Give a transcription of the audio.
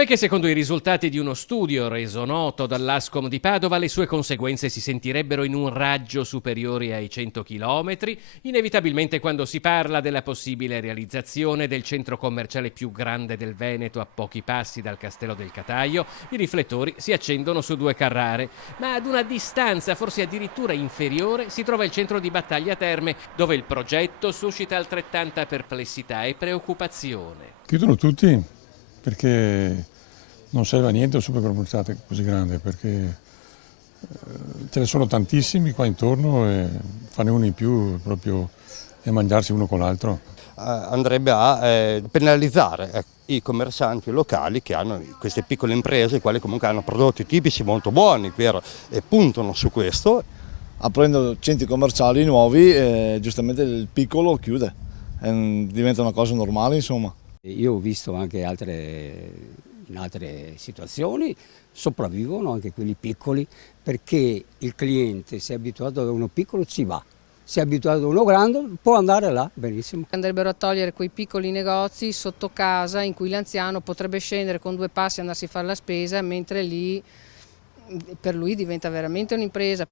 Perché secondo i risultati di uno studio reso noto dall'Ascom di Padova, le sue conseguenze si sentirebbero in un raggio superiore ai 100 chilometri, inevitabilmente quando si parla della possibile realizzazione del centro commerciale più grande del Veneto a pochi passi dal Castello del Cataio. I riflettori si accendono su due Carrare, ma ad una distanza forse addirittura inferiore si trova il centro di Battaglia Terme, dove il progetto suscita altrettanta perplessità e preoccupazione. Chiudono tutti perché non serve a niente un supermercato così grande, perché ce ne sono tantissimi qua intorno e farne uno in più proprio e mangiarsi uno con l'altro. Andrebbe a penalizzare i commercianti locali che hanno queste piccole imprese, i quali comunque hanno prodotti tipici molto buoni, vero? E puntano su questo. Aprendo centri commerciali nuovi, giustamente il piccolo chiude, diventa una cosa normale, insomma. Io ho visto anche in altre situazioni, sopravvivono anche quelli piccoli, perché il cliente, se è abituato a uno piccolo, ci va. Se è abituato a uno grande, può andare là, benissimo. Andrebbero a togliere quei piccoli negozi sotto casa in cui l'anziano potrebbe scendere con 2 passi e andarsi a fare la spesa, mentre lì per lui diventa veramente un'impresa.